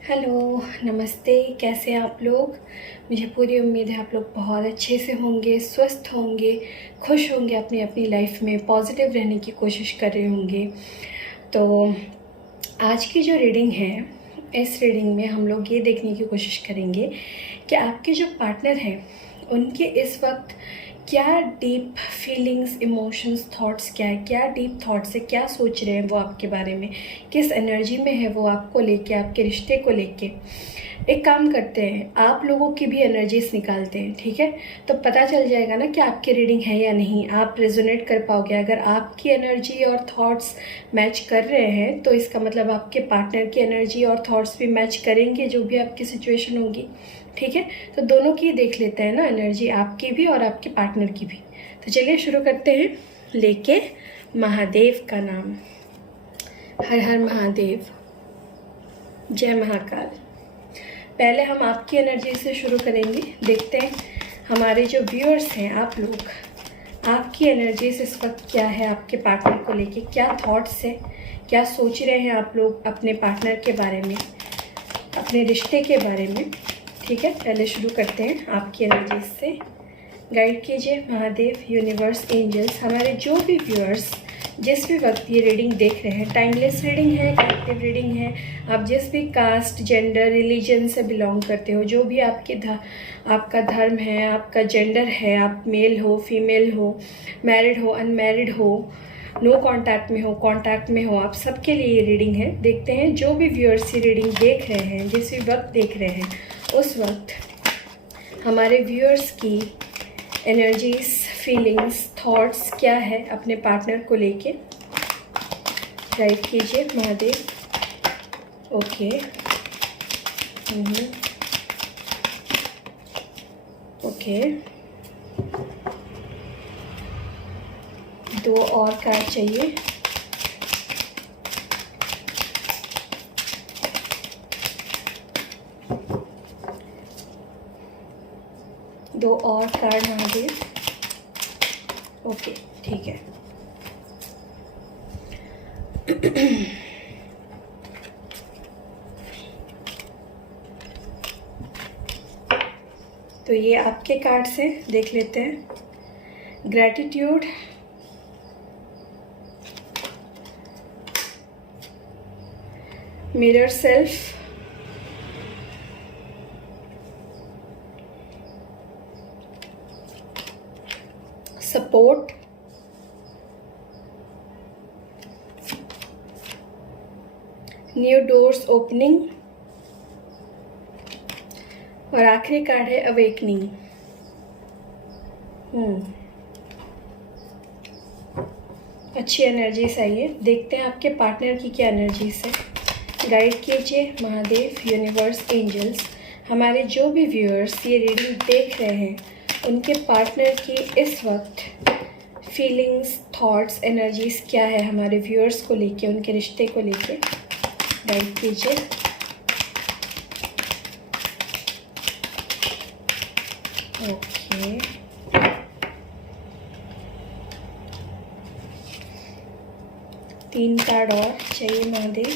Hello, नमस्ते। कैसे हैं आप लोग? मुझे पूरी उम्मीद है आप लोग बहुत अच्छे से होंगे, स्वस्थ होंगे, खुश होंगे, अपनी अपनी लाइफ में पॉजिटिव रहने की कोशिश कर रहे होंगे। तो आज की जो रीडिंग है, इस रीडिंग में हम लोग ये देखने की कोशिश करेंगे कि आपके जो पार्टनर हैं उनके इस वक्त क्या डीप फीलिंग्स, इमोशंस, थॉट्स क्या है, क्या डीप थॉट्स है, क्या सोच रहे हैं वो आपके बारे में, किस एनर्जी में है वो आपको लेके, आपके रिश्ते को लेके। एक काम करते हैं, आप लोगों की भी एनर्जीज निकालते हैं, ठीक है? तो पता चल जाएगा ना कि आपकी रीडिंग है या नहीं, आप रेजोनेट कर पाओगे। अगर आपकी एनर्जी और थॉट्स मैच कर रहे हैं तो इसका मतलब आपके पार्टनर की एनर्जी और थॉट्स भी मैच करेंगे, जो भी आपकी सिचुएशन होगी, ठीक है? तो दोनों की देख लेते हैं ना, एनर्जी आपकी भी और आपके पार्टनर की भी। तो चलिए शुरू करते हैं। लेके महादेव का नाम। हर हर महादेव, जय महाकाल। पहले हम आपकी एनर्जी से शुरू करेंगे। देखते हैं हमारे जो व्यूअर्स हैं, आप लोग, आपकी एनर्जीज इस वक्त क्या है, आपके पार्टनर को लेके क्या थॉट्स है, क्या सोच रहे हैं आप लोग अपने पार्टनर के बारे में, अपने रिश्ते के बारे में, ठीक है? पहले शुरू करते हैं आपकी एनर्जीज से। गाइड कीजिए महादेव, यूनिवर्स, एंजल्स, हमारे जो भी व्यूअर्स जिस भी वक्त ये रीडिंग देख रहे हैं। टाइमलेस रीडिंग है, कलेक्टिव रीडिंग है। आप जिस भी कास्ट, जेंडर, रिलीजन से बिलोंग करते हो, जो भी आपका धर्म है, आपका जेंडर है, आप मेल हो, फीमेल हो, मैरिड हो, अनमैरिड हो, नो कांटेक्ट में हो, कांटेक्ट में हो, आप सबके लिए ये रीडिंग है। देखते हैं जो भी व्यूअर्स ये रीडिंग देख रहे हैं, जिस भी वक्त देख रहे हैं, उस वक्त हमारे व्यूअर्स की एनर्जीज, फीलिंग्स, थॉट्स क्या है अपने पार्टनर को लेके। गाइड कीजिए महादेव। ओके, ओके, 2 और कार्ड चाहिए। दो और कार्ड महादेव। ओके, ठीक है। तो ये आपके कार्ड से देख लेते हैं। Gratitude, mirror self, support, new doors opening, और आखिरी कार्ड है अवेकनिंग। अच्छी एनर्जीज आई है। देखते हैं आपके पार्टनर की क्या एनर्जीज है। गाइड कीजिए महादेव, यूनिवर्स, एंजल्स, हमारे जो भी व्यूअर्स ये रीडिंग देख रहे हैं उनके पार्टनर की इस वक्त फीलिंग्स, थॉट्स, एनर्जीज क्या है हमारे व्यूअर्स को लेके, उनके रिश्ते को लेके। गाइड कीजिए। ओके, तीन कार्ड और चाहिए महादेव।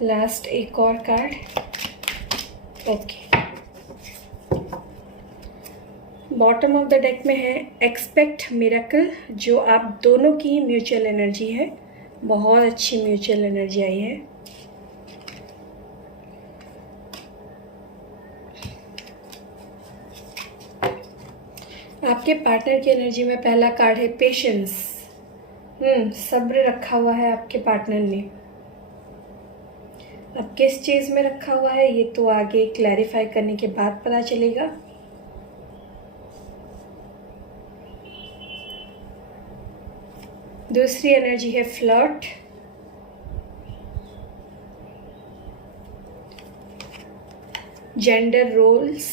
लास्ट एक और card. Okay, bottom of the deck में है एक्सपेक्ट मिरेकल, जो आप दोनों की म्यूचुअल एनर्जी है। बहुत अच्छी म्यूचुअल एनर्जी आई है। आपके पार्टनर की एनर्जी में पहला कार्ड है पेशेंस। सब्र रखा हुआ है आपके पार्टनर ने। अब किस चीज़ में रखा हुआ है ये तो आगे क्लैरिफाई करने के बाद पता चलेगा। दूसरी एनर्जी है flirt, gender roles,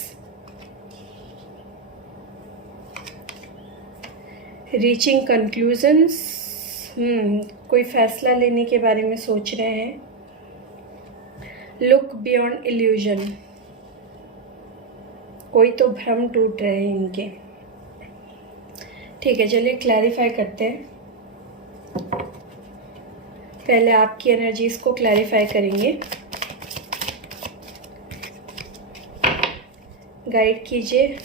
reaching conclusions. कोई फैसला लेने के बारे में सोच रहे हैं। लुक बियॉन्ड इल्यूजन, कोई तो भ्रम टूट रहे हैं इनके। ठीक है, चलिए क्लैरिफाई करते हैं। पहले आपकी एनर्जीज को क्लैरिफाई करेंगे। गाइड कीजिए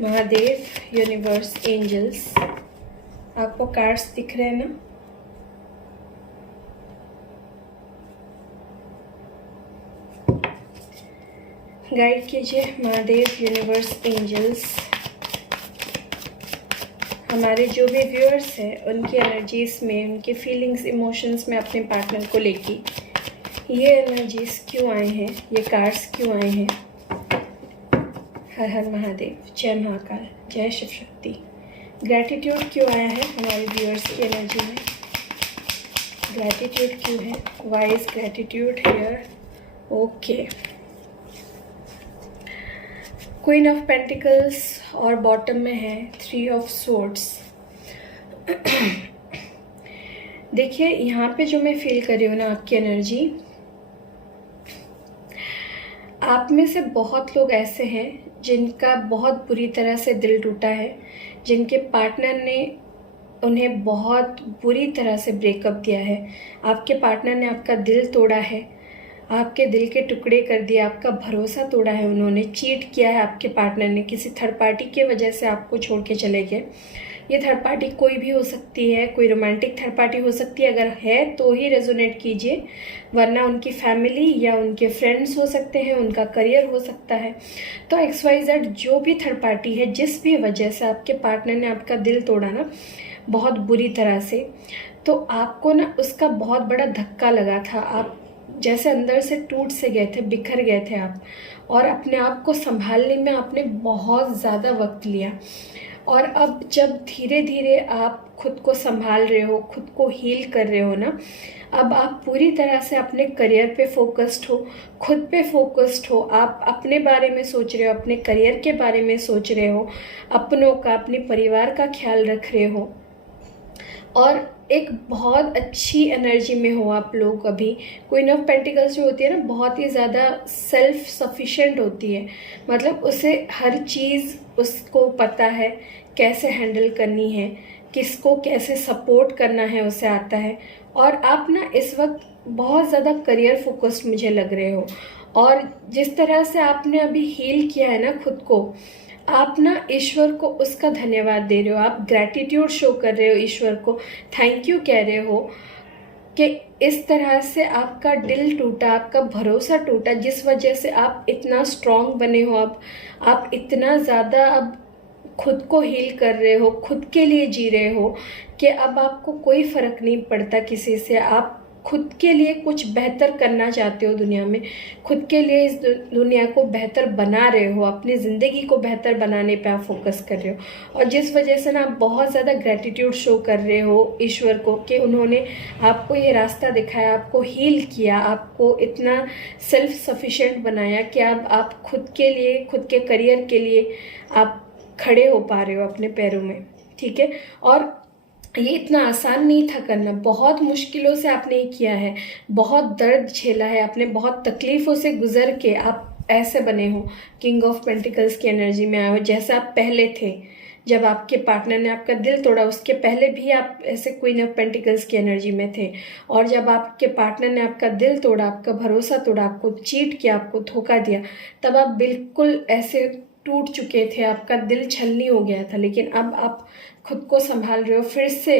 महादेव, यूनिवर्स, एंजल्स। आपको कार्ड्स दिख रहे हैं ना? गाइड कीजिए महादेव, यूनिवर्स, एंजल्स। हमारे जो भी व्यूअर्स हैं उनकी एनर्जीज में, उनके फीलिंग्स, इमोशंस में अपने पार्टनर को लेके ये एनर्जीज क्यों आए हैं, ये कार्ड्स क्यों आए हैं। हर हर महादेव, जय महाकाल, जय शिव शक्ति। ग्रैटिट्यूड क्यों आया है हमारे व्यूअर्स की एनर्जी में? ग्रैटिट्यूड क्यों है? Why is gratitude here? Okay, queen of pentacles और बॉटम में है 3 ऑफ सोर्ड्स। देखिए यहाँ पे जो मैं फील कर रही हूँ ना, आपकी एनर्जी, आप में से बहुत लोग ऐसे हैं जिनका बहुत बुरी तरह से दिल टूटा है, जिनके पार्टनर ने उन्हें बहुत बुरी तरह से ब्रेकअप दिया है। आपके पार्टनर ने आपका दिल तोड़ा है, आपके दिल के टुकड़े कर दिए, आपका भरोसा तोड़ा है, उन्होंने चीट किया है। आपके पार्टनर ने किसी थर्ड पार्टी के वजह से आपको छोड़ के चले गए। ये थर्ड पार्टी कोई भी हो सकती है, कोई रोमांटिक थर्ड पार्टी हो सकती है। अगर है तो ही रेजोनेट कीजिए, वरना उनकी फैमिली या उनके फ्रेंड्स हो सकते हैं, उनका करियर हो सकता है। तो XYZ जो भी थर्ड पार्टी है, जिस भी वजह से आपके पार्टनर ने आपका दिल तोड़ा ना बहुत बुरी तरह से, तो आपको ना उसका बहुत बड़ा धक्का लगा था। आप जैसे अंदर से टूट से गए थे, बिखर गए थे आप, और अपने आप को संभालने में आपने बहुत ज़्यादा वक्त लिया। और अब जब धीरे धीरे आप खुद को संभाल रहे हो, खुद को हील कर रहे हो ना, अब आप पूरी तरह से अपने करियर पे फोकस्ड हो, खुद पे फोकस्ड हो। आप अपने बारे में सोच रहे हो, अपने करियर के बारे में सोच रहे हो, अपनों का, अपने परिवार का ख्याल रख रहे हो, और एक बहुत अच्छी एनर्जी में हो आप लोग अभी। क्वीन ऑफ पेंटिकल्स जो होती है ना, बहुत ही ज़्यादा सेल्फ सफिशिएंट होती है। मतलब उसे हर चीज़ उसको पता है कैसे हैंडल करनी है, किसको कैसे सपोर्ट करना है उसे आता है। और आप ना इस वक्त बहुत ज़्यादा करियर फोकस्ड मुझे लग रहे हो, और जिस तरह से आपने अभी हील किया है ना खुद को, आप ना ईश्वर को उसका धन्यवाद दे रहे हो। आप ग्रैटिट्यूड शो कर रहे हो ईश्वर को, थैंक यू कह रहे हो कि इस तरह से आपका दिल टूटा, आपका भरोसा टूटा, जिस वजह से आप इतना स्ट्रांग बने हो। अब आप इतना ज़्यादा अब खुद को हील कर रहे हो, खुद के लिए जी रहे हो कि अब आपको कोई फ़र्क नहीं पड़ता किसी से। आप खुद के लिए कुछ बेहतर करना चाहते हो दुनिया में, खुद के लिए इस दुनिया को बेहतर बना रहे हो, अपनी ज़िंदगी को बेहतर बनाने पे आप फोकस कर रहे हो। और जिस वजह से ना आप बहुत ज़्यादा ग्रैटिट्यूड शो कर रहे हो ईश्वर को कि उन्होंने आपको ये रास्ता दिखाया, आपको हील किया, आपको इतना सेल्फ सफिशिएंट बनाया कि अब आप खुद के लिए, खुद के करियर के लिए आप खड़े हो पा रहे हो अपने पैरों में। ठीक है, और ये इतना आसान नहीं था करना, बहुत मुश्किलों से आपने ये किया है, बहुत दर्द झेला है आपने, बहुत तकलीफ़ों से गुजर के आप ऐसे बने हो, किंग ऑफ पेंटिकल्स की एनर्जी में आए हो। जैसे आप पहले थे, जब आपके पार्टनर ने आपका दिल तोड़ा, उसके पहले भी आप ऐसे क्वीन ऑफ पेंटिकल्स की एनर्जी में थे। और जब आपके पार्टनर ने आपका दिल तोड़ा, आपका भरोसा तोड़ा, आपको चीट किया, आपको धोखा दिया, तब आप बिल्कुल ऐसे टूट चुके थे, आपका दिल छलनी हो गया था। लेकिन अब आप खुद को संभाल रहे हो, फिर से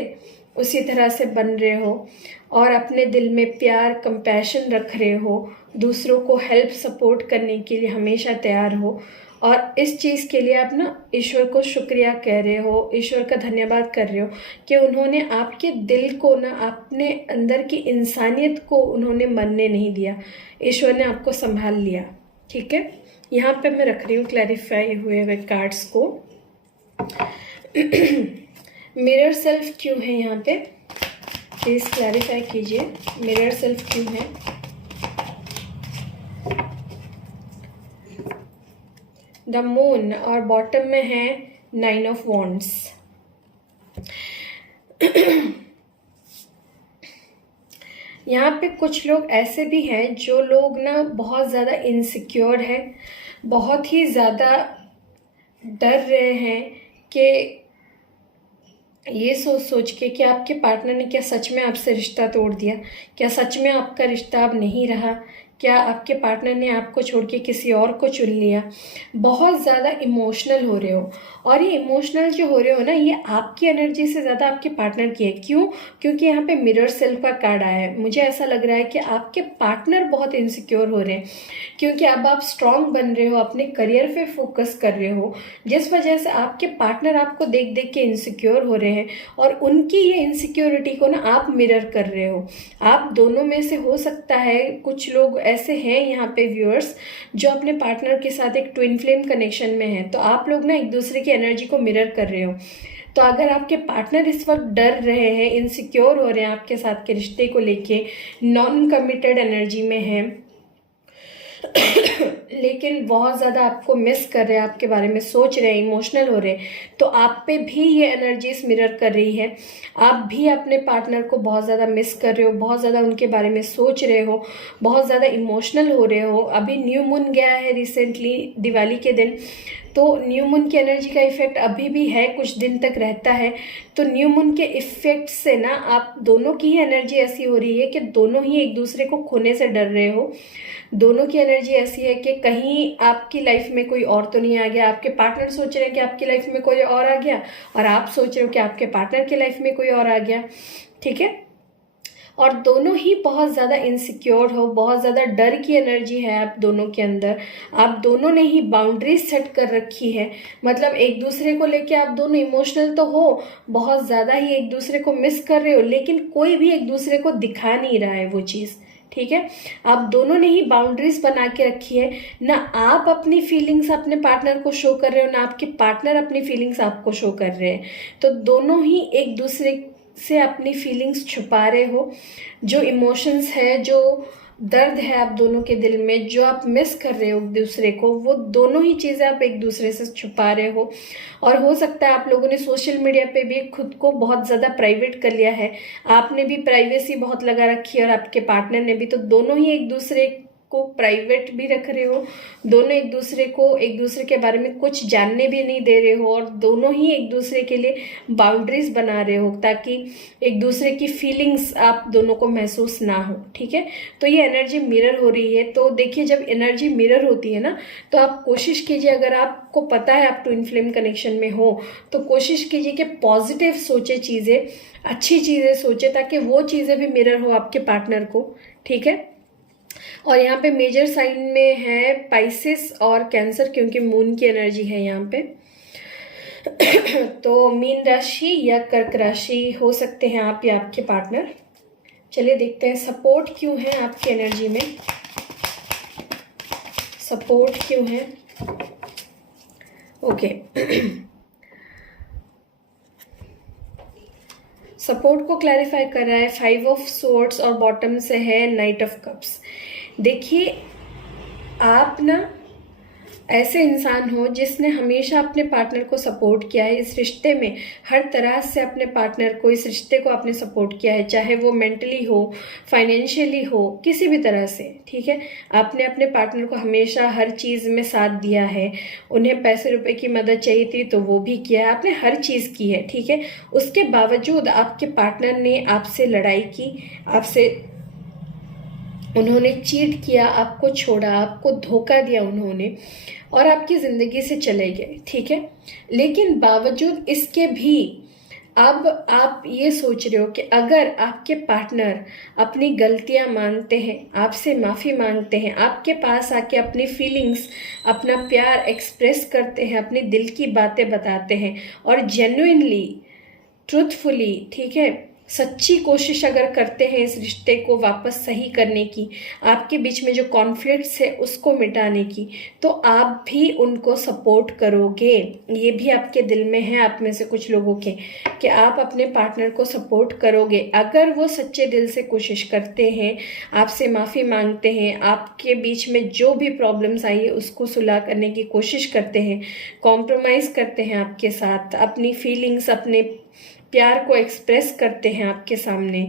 उसी तरह से बन रहे हो, और अपने दिल में प्यार, कंपैशन रख रहे हो, दूसरों को हेल्प, सपोर्ट करने के लिए हमेशा तैयार हो। और इस चीज़ के लिए आप ना ईश्वर को शुक्रिया कह रहे हो, ईश्वर का धन्यवाद कर रहे हो कि उन्होंने आपके दिल को ना, अपने अंदर की इंसानियत को उन्होंने मरने नहीं दिया, ईश्वर ने आपको संभाल लिया। ठीक है, यहाँ पे मैं रख रही हूँ क्लैरिफाई हुए हुए कार्ड्स को। मिरर सेल्फ क्यों है यहाँ पे, प्लीज़ क्लैरिफाई कीजिए, मिरर सेल्फ क्यों है। द मून, और बॉटम में है 9 ऑफ वॉन्ड्स। यहाँ पे कुछ लोग ऐसे भी हैं जो लोग ना बहुत ज़्यादा इनसिक्योर है, बहुत ही ज़्यादा डर रहे हैं कि ये सोच सोच के कि आपके पार्टनर ने क्या सच में आपसे रिश्ता तोड़ दिया, क्या सच में आपका रिश्ता अब नहीं रहा, क्या आपके पार्टनर ने आपको छोड़ के किसी और को चुन लिया। बहुत ज़्यादा इमोशनल हो रहे हो, और ये इमोशनल जो हो रहे हो ना, ये आपकी एनर्जी से ज़्यादा आपके पार्टनर की है। क्यों? क्योंकि यहाँ पे मिरर सेल्फ का कार्ड आया है। मुझे ऐसा लग रहा है कि आपके पार्टनर बहुत इनसिक्योर हो रहे हैं, क्योंकि अब आप स्ट्रांग बन रहे हो, अपने करियर पे फोकस कर रहे हो, जिस वजह से आपके पार्टनर आपको देख देख के इनसिक्योर हो रहे हैं, और उनकी ये इनसिक्योरिटी को ना आप मिरर कर रहे हो। आप दोनों में से हो सकता है कुछ लोग ऐसे हैं यहाँ पे व्यूअर्स जो अपने पार्टनर के साथ एक ट्विन फ्लेम कनेक्शन में है, तो आप लोग ना एक दूसरे की एनर्जी को मिरर कर रहे हो। तो अगर आपके पार्टनर इस वक्त डर रहे हैं, इनसिक्योर हो रहे हैं आपके साथ के रिश्ते को लेके, नॉन कमिटेड एनर्जी में है, लेकिन बहुत ज़्यादा आपको मिस कर रहे हैं, आपके बारे में सोच रहे हैं, इमोशनल हो रहे हैं, तो आप पे भी ये एनर्जीज मिरर कर रही है। आप भी अपने पार्टनर को बहुत ज़्यादा मिस कर रहे हो, बहुत ज़्यादा उनके बारे में सोच रहे हो, बहुत ज़्यादा इमोशनल हो रहे हो। अभी न्यू मून गया है रिसेंटली दिवाली के दिन, तो न्यू मून की एनर्जी का इफेक्ट अभी भी है, कुछ दिन तक रहता है। तो न्यू मून के इफेक्ट से ना आप दोनों की ही एनर्जी ऐसी हो रही है कि दोनों ही एक दूसरे को खोने से डर रहे हो। दोनों की एनर्जी ऐसी है कि कहीं आपकी लाइफ में कोई और तो नहीं आ गया। आपके पार्टनर सोच रहे हैं कि आपकी लाइफ में कोई और आ गया, और आप सोच रहे हो कि आपके पार्टनर की लाइफ में कोई और आ गया। ठीक है, और दोनों ही बहुत ज़्यादा इनसिक्योर हो, बहुत ज़्यादा डर की एनर्जी है आप दोनों के अंदर। आप दोनों ने ही बाउंड्रीज सेट कर रखी है, मतलब एक दूसरे को लेके आप दोनों इमोशनल तो हो, बहुत ज़्यादा ही एक दूसरे को मिस कर रहे हो, लेकिन कोई भी एक दूसरे को दिखा नहीं रहा है वो चीज़। ठीक है, आप दोनों ने ही बाउंड्रीज बना के रखी है। ना आप अपनी फीलिंग्स अपने पार्टनर को शो कर रहे हो, ना आपके पार्टनर अपनी फीलिंग्स आपको शो कर रहे हैं। तो दोनों ही एक दूसरे से अपनी फीलिंग्स छुपा रहे हो। जो इमोशंस है, जो दर्द है आप दोनों के दिल में, जो आप मिस कर रहे हो एक दूसरे को, वो दोनों ही चीज़ें आप एक दूसरे से छुपा रहे हो। और हो सकता है आप लोगों ने सोशल मीडिया पे भी खुद को बहुत ज़्यादा प्राइवेट कर लिया है। आपने भी प्राइवेसी बहुत लगा रखी है, और आपके पार्टनर ने भी। तो दोनों ही एक दूसरे को प्राइवेट भी रख रहे हो, दोनों एक दूसरे को एक दूसरे के बारे में कुछ जानने भी नहीं दे रहे हो, और दोनों ही एक दूसरे के लिए बाउंड्रीज बना रहे हो ताकि एक दूसरे की फीलिंग्स आप दोनों को महसूस ना हो। ठीक है, तो ये एनर्जी मिरर हो रही है। तो देखिए, जब एनर्जी मिरर होती है ना, तो आप कोशिश कीजिए, अगर आपको पता है आप ट्विन फ्लेम कनेक्शन में हो, तो कोशिश कीजिए कि पॉजिटिव सोचे चीज़ें, अच्छी चीज़ें सोचे, ताकि वो चीज़ें भी मिरर हो आपके पार्टनर को। ठीक है, और यहाँ पे मेजर साइन में है पाइसेस और कैंसर, क्योंकि मून की एनर्जी है यहाँ पे। तो मीन राशि या कर्क राशि हो सकते हैं आप या आपके पार्टनर। चलिए देखते हैं सपोर्ट क्यों है आपकी एनर्जी में, सपोर्ट क्यों है। ओके, सपोर्ट को क्लैरिफाई कर रहा है 5 ऑफ सोर्ड्स, और बॉटम से है नाइट ऑफ कप्स। देखिए, आप ना ऐसे इंसान हो जिसने हमेशा अपने पार्टनर को सपोर्ट किया है इस रिश्ते में, हर तरह से अपने पार्टनर को, इस रिश्ते को आपने सपोर्ट किया है, चाहे वो मेंटली हो, फाइनेंशियली हो, किसी भी तरह से। ठीक है, आपने अपने पार्टनर को हमेशा हर चीज़ में साथ दिया है। उन्हें पैसे रुपए की मदद चाहिए थी तो वो भी किया है, आपने हर चीज़ की है। ठीक है, उसके बावजूद आपके पार्टनर ने आपसे लड़ाई की, आपसे उन्होंने चीट किया, आपको छोड़ा, आपको धोखा दिया उन्होंने, और आपकी ज़िंदगी से चले गए। ठीक है, लेकिन बावजूद इसके भी अब आप ये सोच रहे हो कि अगर आपके पार्टनर अपनी गलतियां मानते हैं, आपसे माफ़ी मांगते हैं, आपके पास आके अपनी फीलिंग्स, अपना प्यार एक्सप्रेस करते हैं, अपनी दिल की बातें बताते हैं, और जेन्युइनली, ट्रूथफुली, ठीक है, सच्ची कोशिश अगर करते हैं इस रिश्ते को वापस सही करने की, आपके बीच में जो कॉन्फ्लिक्ट्स है उसको मिटाने की, तो आप भी उनको सपोर्ट करोगे। ये भी आपके दिल में है, आप में से कुछ लोगों के, कि आप अपने पार्टनर को सपोर्ट करोगे अगर वो सच्चे दिल से कोशिश करते हैं, आपसे माफ़ी मांगते हैं, आपके बीच में जो भी प्रॉब्लम्स आई है उसको सुलह करने की कोशिश करते हैं, कॉम्प्रोमाइज़ करते हैं आपके साथ, अपनी फीलिंग्स, अपने प्यार को एक्सप्रेस करते हैं आपके सामने।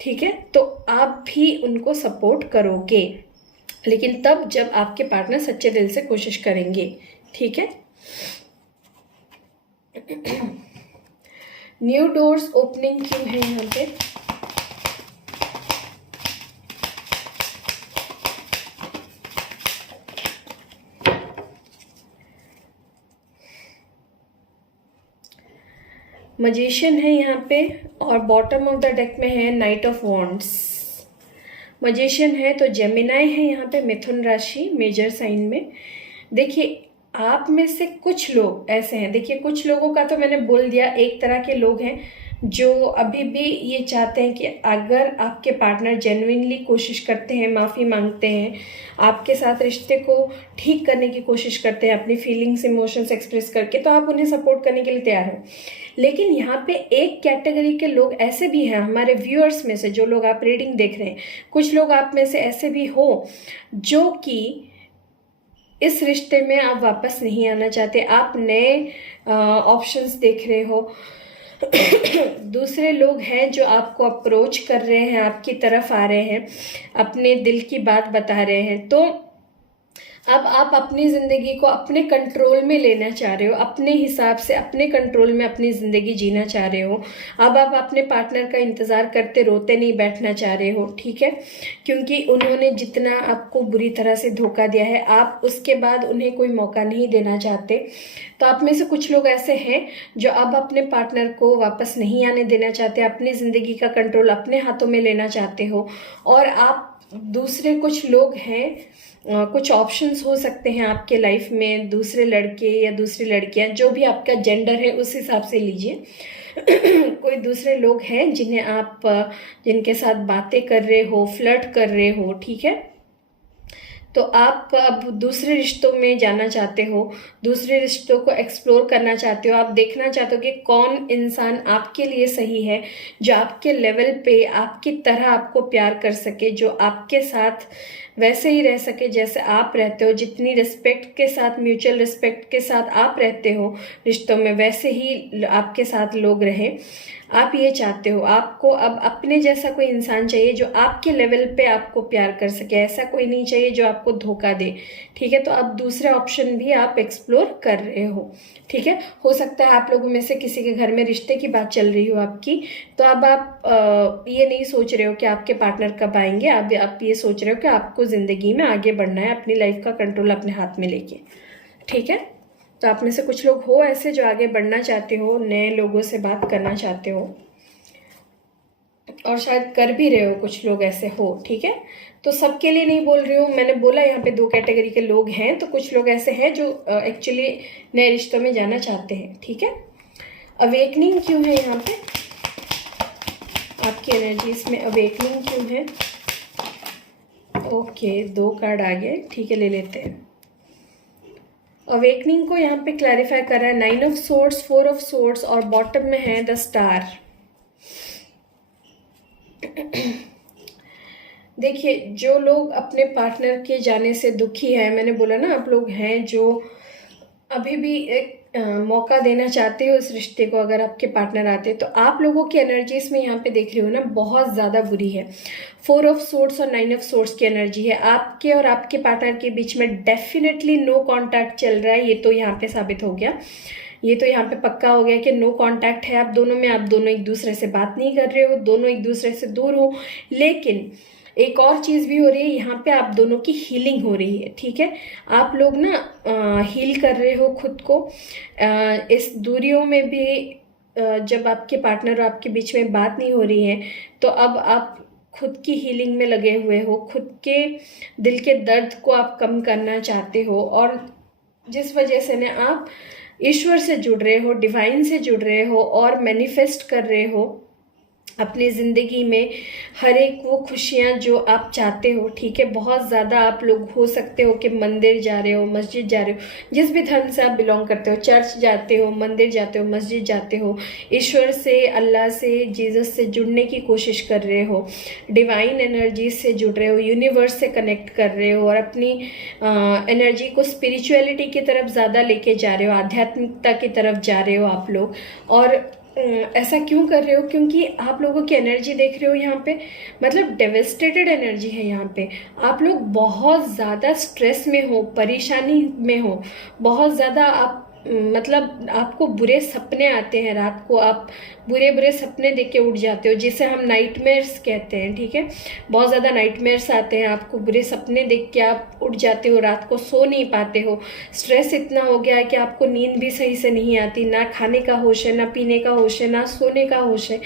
ठीक है, तो आप भी उनको सपोर्ट करोगे, लेकिन तब जब आपके पार्टनर सच्चे दिल से कोशिश करेंगे। ठीक है, न्यू डोर्स ओपनिंग क्यों है यहाँ पे? मजिशियन है यहाँ पे, और बॉटम ऑफ द डेक में है नाइट ऑफ वॉन्ड्स। मजिशियन है तो जेमिनाई है यहाँ पे, मिथुन राशि मेजर साइन में। देखिए आप में से कुछ लोग ऐसे हैं, देखिए कुछ लोगों का तो मैंने बोल दिया, एक तरह के लोग हैं जो अभी भी ये चाहते हैं कि अगर आपके पार्टनर जेन्युइनली कोशिश करते हैं, माफ़ी मांगते हैं, आपके साथ रिश्ते को ठीक करने की कोशिश करते हैं अपनी फीलिंग्स इमोशंस एक्सप्रेस करके, तो आप उन्हें सपोर्ट करने के लिए तैयार हो। लेकिन यहाँ पे एक कैटेगरी के लोग ऐसे भी हैं हमारे व्यूअर्स में से, जो लोग आप रीडिंग देख रहे हैं, कुछ लोग आप में से ऐसे भी हो जो कि इस रिश्ते में आप वापस नहीं आना चाहते, आप नए ऑप्शंस देख रहे हो। दूसरे लोग हैं जो आपको अप्रोच कर रहे हैं, आपकी तरफ आ रहे हैं, अपने दिल की बात बता रहे हैं। तो अब आप अपनी ज़िंदगी को अपने कंट्रोल में लेना चाह रहे हो, अपने हिसाब से अपने कंट्रोल में अपनी ज़िंदगी जीना चाह रहे हो। अब आप अपने पार्टनर का इंतज़ार करते रोते नहीं बैठना चाह रहे हो, ठीक है, क्योंकि उन्होंने जितना आपको बुरी तरह से धोखा दिया है, आप उसके बाद उन्हें कोई मौका नहीं देना चाहते। तो आप में से कुछ लोग ऐसे हैं जो अब अपने पार्टनर को वापस नहीं आने देना चाहते, अपनी ज़िंदगी का कंट्रोल अपने हाथों में लेना चाहते हो। और आप दूसरे कुछ लोग हैं, कुछ ऑप्शंस हो सकते हैं आपके लाइफ में, दूसरे लड़के या दूसरी लड़कियां, जो भी आपका जेंडर है उस हिसाब से लीजिए। कोई दूसरे लोग हैं जिन्हें आप जिनके साथ बातें कर रहे हो, फ्लर्ट कर रहे हो, ठीक है। तो आप अब दूसरे रिश्तों में जाना चाहते हो, दूसरे रिश्तों को एक्सप्लोर करना चाहते हो। आप देखना चाहते हो कि कौन इंसान आपके लिए सही है, जो आपके लेवल पे आपकी तरह आपको प्यार कर सके, जो आपके साथ वैसे ही रह सके जैसे आप रहते हो, जितनी रिस्पेक्ट के साथ, म्यूचुअल रिस्पेक्ट के साथ आप रहते हो रिश्तों में, वैसे ही आपके साथ लोग रहें। आप ये चाहते हो, आपको अब अपने जैसा कोई इंसान चाहिए जो आपके लेवल पे आपको प्यार कर सके, ऐसा कोई नहीं चाहिए जो आपको धोखा दे, ठीक है। तो अब दूसरे ऑप्शन भी आप एक्सप्लोर कर रहे हो, ठीक है। हो सकता है आप लोगों में से किसी के घर में रिश्ते की बात चल रही हो आपकी, तो अब आप ये नहीं सोच रहे हो कि आपके पार्टनर कब आएंगे, आप ये सोच रहे हो कि आपको ज़िंदगी में आगे बढ़ना है, अपनी लाइफ का कंट्रोल अपने हाथ में लेके, ठीक है। तो आप में से कुछ लोग हो ऐसे जो आगे बढ़ना चाहते हो, नए लोगों से बात करना चाहते हो, और शायद कर भी रहे हो, कुछ लोग ऐसे हो, ठीक है। तो सबके लिए नहीं बोल रही हूँ, मैंने बोला यहाँ पे दो कैटेगरी के लोग हैं, तो कुछ लोग ऐसे हैं जो एक्चुअली नए रिश्तों में जाना चाहते हैं, ठीक है। अवेकनिंग क्यों है यहाँ पे, आपकी एनर्जीज में अवेकनिंग क्यों है? ओके, दो कार्ड आ गए, ठीक है, ले लेते हैं। अवेकनिंग को यहाँ पे क्लैरिफाई कर रहा है 9 ऑफ सोर्ड्स, 4 ऑफ सोर्ड्स, और बॉटम में है द स्टार। देखिए जो लोग अपने पार्टनर के जाने से दुखी हैं, मैंने बोला ना, आप लोग हैं जो अभी भी एक मौका देना चाहते हो इस रिश्ते को, अगर आपके पार्टनर आते, तो आप लोगों की एनर्जीज में यहाँ पे देख रही हो ना, बहुत ज़्यादा बुरी है। 4 ऑफ सोर्ड्स और 9 ऑफ सोर्ड्स की एनर्जी है आपके और आपके पार्टनर के बीच में। डेफिनेटली नो कांटेक्ट चल रहा है, ये तो यहाँ पे साबित हो गया, ये तो यहाँ पे पक्का हो गया कि नो कांटेक्ट है आप दोनों में, आप दोनों एक दूसरे से बात नहीं कर रहे हो, दोनों एक दूसरे से दूर हो। लेकिन एक और चीज़ भी हो रही है यहाँ पे, आप दोनों की हीलिंग हो रही है, ठीक है। आप लोग ना हील कर रहे हो खुद को इस दूरियों में भी। जब आपके पार्टनर और आपके बीच में बात नहीं हो रही है, तो अब आप खुद की हीलिंग में लगे हुए हो, खुद के दिल के दर्द को आप कम करना चाहते हो, और जिस वजह से ना आप ईश्वर से जुड़ रहे हो, डिवाइन से जुड़ रहे हो, और मैनिफेस्ट कर रहे हो अपनी ज़िंदगी में हर एक वो खुशियाँ जो आप चाहते हो, ठीक है। बहुत ज़्यादा आप लोग हो सकते हो कि मंदिर जा रहे हो, मस्जिद जा रहे हो, जिस भी धर्म से आप बिलोंग करते हो, चर्च जाते हो, मंदिर जाते हो, मस्जिद जाते हो, ईश्वर से, अल्लाह से, जीसस से जुड़ने की कोशिश कर रहे हो, डिवाइन एनर्जी से जुड़ रहे हो, यूनिवर्स से कनेक्ट कर रहे हो, और अपनी एनर्जी को स्पिरिचुअलिटी की तरफ ज़्यादा लेके जा रहे हो, आध्यात्मिकता की तरफ जा रहे हो आप लोग। और ऐसा क्यों कर रहे हो? क्योंकि आप लोगों की एनर्जी देख रहे हो यहाँ पे, मतलब डेविस्टेटेड एनर्जी है यहाँ पे। आप लोग बहुत ज़्यादा स्ट्रेस में हो, परेशानी में हो, बहुत ज़्यादा आप मतलब आपको बुरे सपने आते हैं रात को, आप बुरे बुरे सपने देख के उठ जाते हो, जिसे हम नाइटमेयर्स कहते हैं, ठीक है। बहुत ज़्यादा नाइटमेयर्स आते हैं, आपको बुरे सपने देख के आप उठ जाते हो, रात को सो नहीं पाते हो। स्ट्रेस इतना हो गया है कि आपको नींद भी सही से नहीं आती, ना खाने का होश है, ना पीने का होश है, ना सोने का होश है।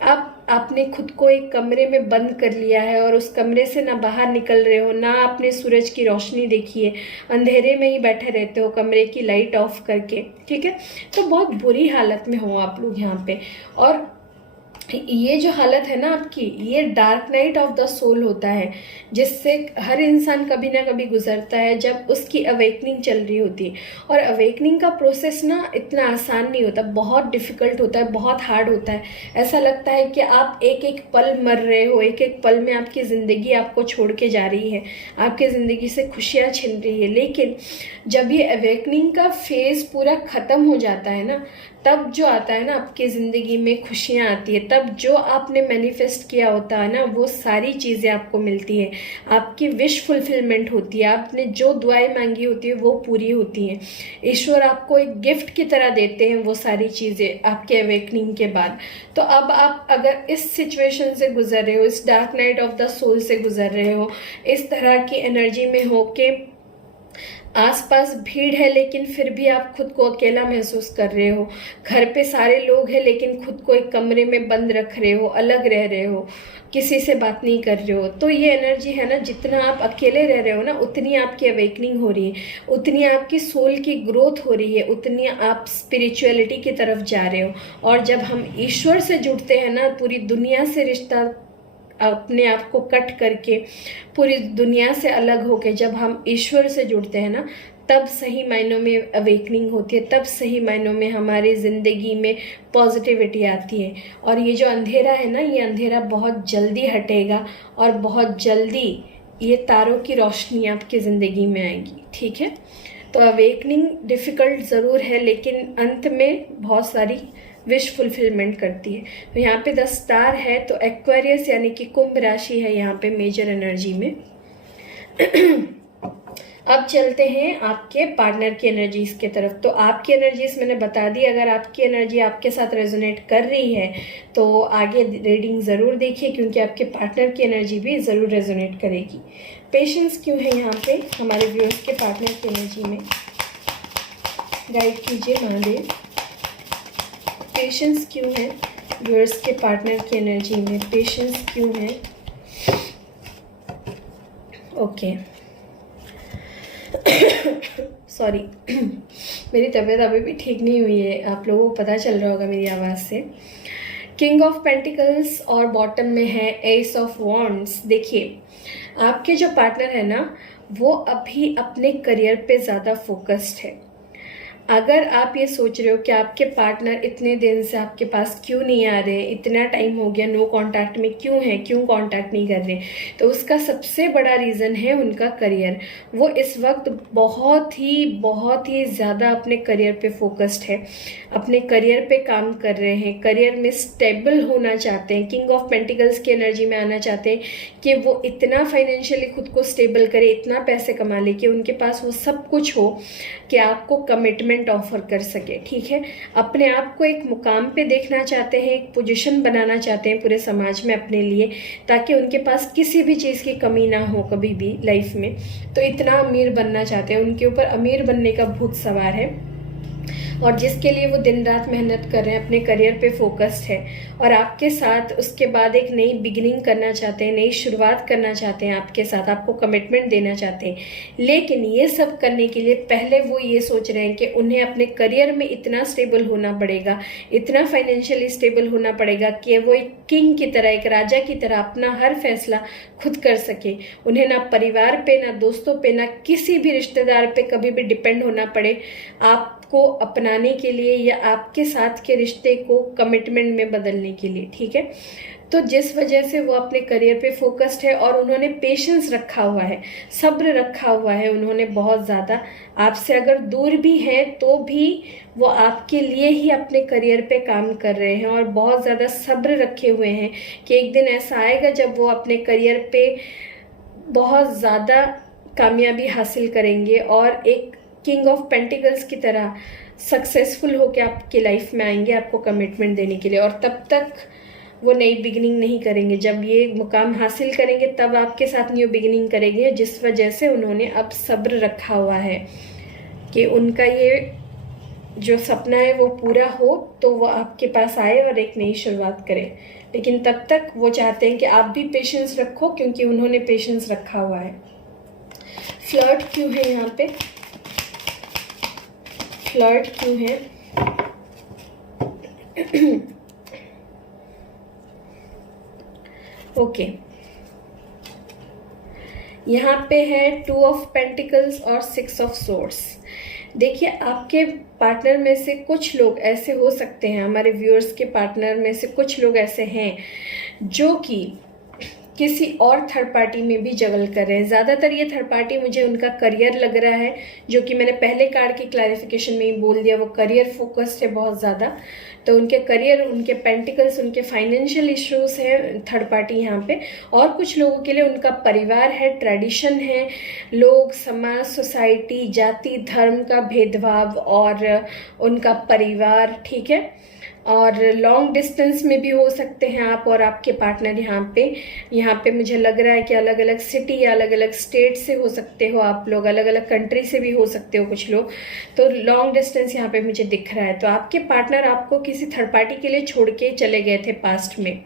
आपने खुद को एक कमरे में बंद कर लिया है और उस कमरे से ना बाहर निकल रहे हो, ना आपने सूरज की रोशनी देखी है, अंधेरे में ही बैठे रहते हो कमरे की लाइट ऑफ करके, ठीक है। तो बहुत बुरी हालत में हो आप लोग यहाँ पे। और ये जो हालत है ना आपकी, ये dark night of the soul होता है, जिससे हर इंसान कभी ना कभी गुजरता है जब उसकी अवेकनिंग चल रही होती है। और अवेकनिंग का प्रोसेस ना इतना आसान नहीं होता, बहुत डिफिकल्ट होता है, बहुत हार्ड होता है। ऐसा लगता है कि आप एक एक पल मर रहे हो, एक एक पल में आपकी ज़िंदगी आपको छोड़ के जा रही है, आपकी ज़िंदगी से खुशियाँ छिन रही है। लेकिन जब ये अवेकनिंग का फेज़ पूरा ख़त्म हो जाता है ना, तब जो आता है ना आपकी ज़िंदगी में खुशियाँ आती है, तब जो आपने मैनिफेस्ट किया होता है ना वो सारी चीज़ें आपको मिलती है, आपकी विश फुलफिलमेंट होती है, आपने जो दुआएं मांगी होती है वो पूरी होती हैं। ईश्वर आपको एक गिफ्ट की तरह देते हैं वो सारी चीज़ें आपके अवेकनिंग के बाद। तो अब आप अगर इस सिचुएशन से गुजर रहे हो, इस dark night of the soul से गुजर रहे हो, इस तरह की एनर्जी में हो के आसपास भीड़ है लेकिन फिर भी आप खुद को अकेला महसूस कर रहे हो, घर पे सारे लोग हैं लेकिन खुद को एक कमरे में बंद रख रहे हो, अलग रह रहे हो, किसी से बात नहीं कर रहे हो, तो ये एनर्जी है ना, जितना आप अकेले रह रहे हो ना उतनी आपकी अवेकनिंग हो रही है, उतनी आपकी सोल की ग्रोथ हो रही है, उतनी आप स्पिरिचुअलिटी की तरफ जा रहे हो। और जब हम ईश्वर से जुड़ते हैं ना, पूरी दुनिया से रिश्ता अपने आप को कट करके, पूरी दुनिया से अलग होके जब हम ईश्वर से जुड़ते हैं ना, तब सही मायनों में अवेकनिंग होती है, तब सही मायनों में हमारी ज़िंदगी में पॉजिटिविटी आती है। और ये जो अंधेरा है ना, ये अंधेरा बहुत जल्दी हटेगा और बहुत जल्दी ये तारों की रोशनी आपकी ज़िंदगी में आएगी, ठीक है। तो अवेकनिंग डिफ़िकल्ट ज़रूर है लेकिन अंत में बहुत सारी विश फुलफिलमेंट करती है। तो यहाँ पे 10 स्टार है, तो एक्वेरियस यानी कि कुंभ राशि है यहाँ पे मेजर एनर्जी में। अब चलते हैं आपके पार्टनर की एनर्जीज की तरफ। तो आपकी एनर्जीज मैंने बता दी, अगर आपकी एनर्जी आपके साथ रेजोनेट कर रही है तो आगे रीडिंग ज़रूर देखिए, क्योंकि आपके पार्टनर की एनर्जी भी ज़रूर रेजोनेट करेगी। पेशेंस क्यों है यहाँ पे हमारे व्यूअर्स के पार्टनर की एनर्जी में, गाइड कीजिए महादेव। पेशेंस क्यों है व्यूअर्स के पार्टनर की एनर्जी में, पेशेंस क्यों है। ओके सॉरी मेरी तबीयत अभी भी ठीक नहीं हुई है, आप लोगों को पता चल रहा होगा मेरी आवाज़ से। किंग ऑफ पेंटिकल्स और बॉटम में है एस ऑफ वॉन्ड्स। देखिए आपके जो पार्टनर है ना, वो अभी अपने करियर पे ज़्यादा फोकस्ड है। अगर आप ये सोच रहे हो कि आपके पार्टनर इतने दिन से आपके पास क्यों नहीं आ रहे, इतना टाइम हो गया नो कांटेक्ट में क्यों है, क्यों कांटेक्ट नहीं कर रहे, तो उसका सबसे बड़ा रीज़न है उनका करियर। वो इस वक्त बहुत ही ज़्यादा अपने करियर पे फोकस्ड है, अपने करियर पे काम कर रहे हैं, करियर में स्टेबल होना चाहते हैं। किंग ऑफ पेंटिकल्स की एनर्जी में आना चाहते हैं कि वो इतना फाइनेंशियली खुद को स्टेबल करे, इतना पैसे कमा ले कि उनके पास वो सब कुछ हो कि आपको कमिटमेंट ऑफर कर सके, ठीक है। अपने आप को एक मुकाम पे देखना चाहते हैं, एक पोजीशन बनाना चाहते हैं पूरे समाज में अपने लिए, ताकि उनके पास किसी भी चीज़ की कमी ना हो कभी भी लाइफ में। तो इतना अमीर बनना चाहते हैं, उनके ऊपर अमीर बनने का भूत सवार है और जिसके लिए वो दिन रात मेहनत कर रहे हैं, अपने करियर पे फोकस्ड है और आपके साथ उसके बाद एक नई बिगिनिंग करना चाहते हैं, नई शुरुआत करना चाहते हैं आपके साथ, आपको कमिटमेंट देना चाहते हैं। लेकिन ये सब करने के लिए पहले वो ये सोच रहे हैं कि उन्हें अपने करियर में इतना स्टेबल होना पड़ेगा, इतना फाइनेंशियली स्टेबल होना पड़ेगा कि वो एक किंग की तरह, एक राजा की तरह अपना हर फैसला खुद कर सके। उन्हें ना परिवार पे, ना दोस्तों पे, ना किसी भी रिश्तेदार पे कभी भी डिपेंड होना पड़े आपको अपनाने के लिए या आपके साथ के रिश्ते को कमिटमेंट में बदलने के लिए, ठीक है। तो जिस वजह से वो अपने करियर पे फोकस्ड है और उन्होंने पेशेंस रखा हुआ है, सब्र रखा हुआ है उन्होंने बहुत ज़्यादा। आपसे अगर दूर भी हैं तो भी वो आपके लिए ही अपने करियर पे काम कर रहे हैं और बहुत ज़्यादा सब्र रखे हुए हैं कि एक दिन ऐसा आएगा जब वो अपने करियर पे बहुत ज़्यादा कामयाबी हासिल करेंगे और एक किंग ऑफ पेंटिकल्स की तरह सक्सेसफुल होकर आपके लाइफ में आएंगे आपको कमिटमेंट देने के लिए, और तब तक वो नई बिगिनिंग नहीं करेंगे। जब ये मुकाम हासिल करेंगे तब आपके साथ न्यू बिगिनिंग करेंगे, जिस वजह से उन्होंने अब सब्र रखा हुआ है कि उनका ये जो सपना है वो पूरा हो, तो वो आपके पास आए और एक नई शुरुआत करें। लेकिन तब तक वो चाहते हैं कि आप भी पेशेंस रखो, क्योंकि उन्होंने पेशेंस रखा हुआ है। फ्लर्ट क्यों है यहाँ पे, फ्लर्ट क्यों है? ओके, यहाँ पे है 2 ऑफ पेंटिकल्स और 6 ऑफ सोर्ड्स। देखिए, आपके पार्टनर में से कुछ लोग ऐसे हो सकते हैं, हमारे व्यूअर्स के पार्टनर में से कुछ लोग ऐसे हैं जो कि किसी और थर्ड पार्टी में भी जगल कर रहे हैं। ज़्यादातर ये थर्ड पार्टी मुझे उनका करियर लग रहा है, जो कि मैंने पहले कार्ड की क्लैरिफिकेशन में ही बोल दिया, वो करियर फोकस्ड है बहुत ज़्यादा। तो उनके करियर, उनके पेंटिकल्स, उनके फाइनेंशियल इश्यूज है थर्ड पार्टी यहाँ पे। और कुछ लोगों के लिए उनका परिवार है, ट्रेडिशन है, लोग, समाज, सोसाइटी, जाति, धर्म का भेदभाव और उनका परिवार, ठीक है। और लॉन्ग डिस्टेंस में भी हो सकते हैं आप और आपके पार्टनर। यहाँ पे मुझे लग रहा है कि अलग अलग सिटी या अलग अलग स्टेट से हो सकते हो आप लोग, अलग अलग कंट्री से भी हो सकते हो कुछ लोग। तो लॉन्ग डिस्टेंस यहाँ पे मुझे दिख रहा है। तो आपके पार्टनर आपको किसी थर्ड पार्टी के लिए छोड़ के चले गए थे पास्ट में,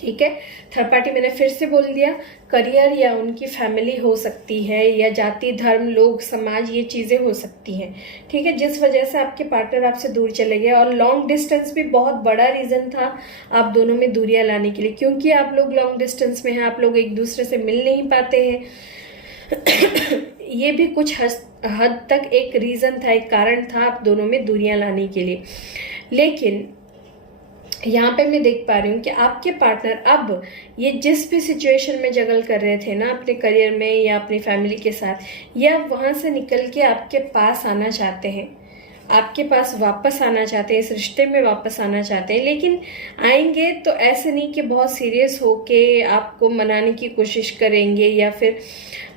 ठीक है। थर्ड पार्टी मैंने फिर से बोल दिया, करियर या उनकी फैमिली हो सकती है, या जाति, धर्म, लोग, समाज, ये चीज़ें हो सकती हैं, ठीक है, जिस वजह से आपके पार्टनर आपसे दूर चले गए। और लॉन्ग डिस्टेंस भी बहुत बड़ा रीज़न था आप दोनों में दूरियां लाने के लिए, क्योंकि आप लोग लॉन्ग डिस्टेंस में हैं, आप लोग एक दूसरे से मिल नहीं पाते हैं। ये भी कुछ हद तक एक रीज़न था, एक कारण था आप दोनों में दूरियां लाने के लिए। लेकिन यहाँ पे मैं देख पा रही हूँ कि आपके पार्टनर अब ये जिस भी सिचुएशन में जगल कर रहे थे ना अपने करियर में या अपनी फैमिली के साथ, ये अब वहाँ से निकल के आपके पास आना चाहते हैं, आपके पास वापस आना चाहते हैं, इस रिश्ते में वापस आना चाहते हैं। लेकिन आएंगे तो ऐसे नहीं कि बहुत सीरियस होके आपको मनाने की कोशिश करेंगे या फिर